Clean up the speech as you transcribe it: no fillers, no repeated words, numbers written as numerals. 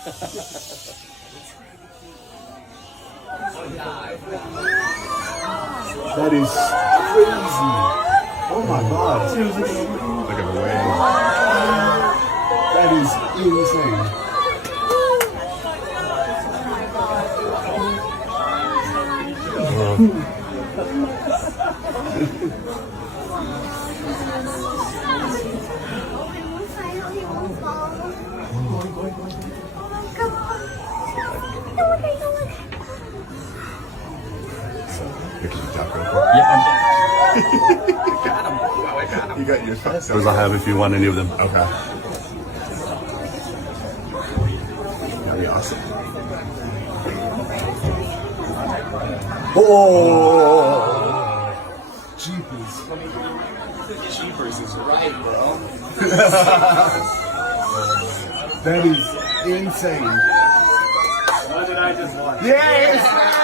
That is crazy. Oh my god. Look at the wave. That is insane. You got your thoughts. Those I'll have if you want any of them. Okay. That'd be awesome. Oh! Jeepers. Cheapers is right, bro. That is insane. What did I just watch? Yes!